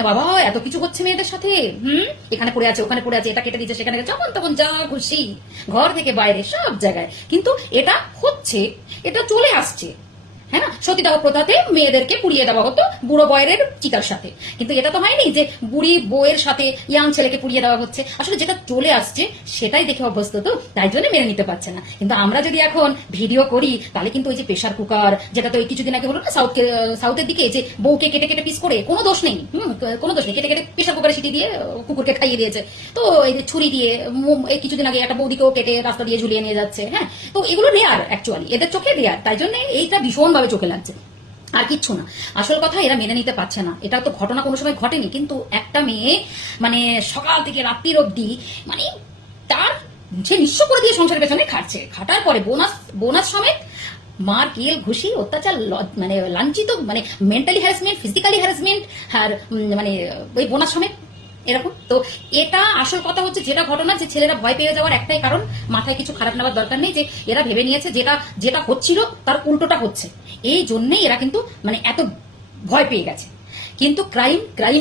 হ্যাঁ বাবা, এত কিছু হচ্ছে মেয়েদের সাথে। এখানে পড়ে আছে, ওখানে পড়ে আছে, এটা কেটে দিচ্ছে, সেখানে যখন তখন যা খুশি, ঘর থেকে বাইরে সব জায়গায়। কিন্তু এটা হচ্ছে, এটা চলে আসছে। হ্যাঁ না, সতীদাহ প্রথাতে মেয়েদেরকে পুড়িয়ে দেওয়া হতো বুড়ো বয়ের চিতার সাথে। কিন্তু এটা তো হয়নি যে বুড়ি বউয়ের সাথে ইয়াং ছেলেকে পুড়িয়ে দেওয়া হচ্ছে। আসলে যেটা চলে আসছে সেটাই দেখে অভ্যস্ত, তো তাই জন্য মেনে নিতে পারছে না। কিন্তু আমরা যদি এখন ভিডিও করি তাহলে কিন্তু ওই যে প্রেশার কুকার, যেটা তো কিছুদিন আগে হলো না সাউথের দিকে, যে বউকে কেটে কেটে পিস করে, কোনো দোষ নেই, কোনো দোষ নেই, কেটে কেটে প্রেশার কুকারে সিটি দিয়ে কুকুরকে খাইয়ে দিয়েছে। তো এই যে ছুরি দিয়ে এই কিছুদিন আগে একটা বৌদিকেও কেটে রাস্তা দিয়ে ঝুলিয়ে নিয়ে যাচ্ছে। হ্যাঁ, তো এগুলো রেয়ার, অ্যাকচুয়ালি এদের চোখে রেয়ার, তাই জন্য এইটা ভীষণ ভাবে চোখে লাগছে, আর কিচ্ছু না। আসল কথা এরা মেনে নিতে পারছে না। এটা তো ঘটনা কোনো সময় ঘটেনি, কিন্তু একটা মেয়ে মানে সকাল থেকে রাত্রির অব্দি মানে তার সে নিঃস্ব করে দিয়ে সংসারের পেছনে খাটছে, খাটার পরে বোনাস বোনাস সমেত মার কিল ঘুষি অত্যাচার, মানে লাঞ্ছিত, মানে মেন্টালি হ্যারাসমেন্ট, ফিজিক্যালি হ্যারাসমেন্ট, আর মানে ওই বোনাস সমেত এরকম। তো এটা আসল কথা হচ্ছে, যেটা ঘটনা, যে ছেলেরা ভয় পেয়ে যাওয়ার একটাই কারণ, মাথায় কিছু খারাপ নেওয়ার দরকার নেই, যে এরা ভেবে নিয়েছে যেটা যেটা হচ্ছিল তার উল্টোটা হচ্ছে, এই জন্যই এরা কিন্তু মানে এত ভয় পেয়ে গেছে। কিন্তু ক্রাইম